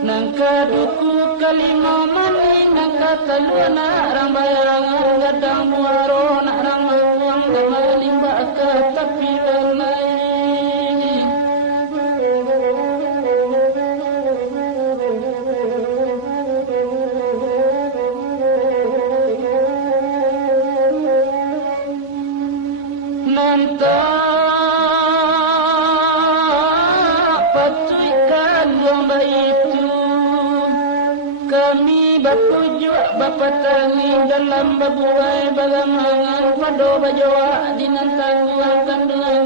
Nangkaduku kalima mani nangkataluna rambayang gadang muaro narang uang gamalimba ka tapi dalai nanta patrikan lomba itu kami bertujuan bapatangi dalam babuai balangan pado bajawa dinantang kandungan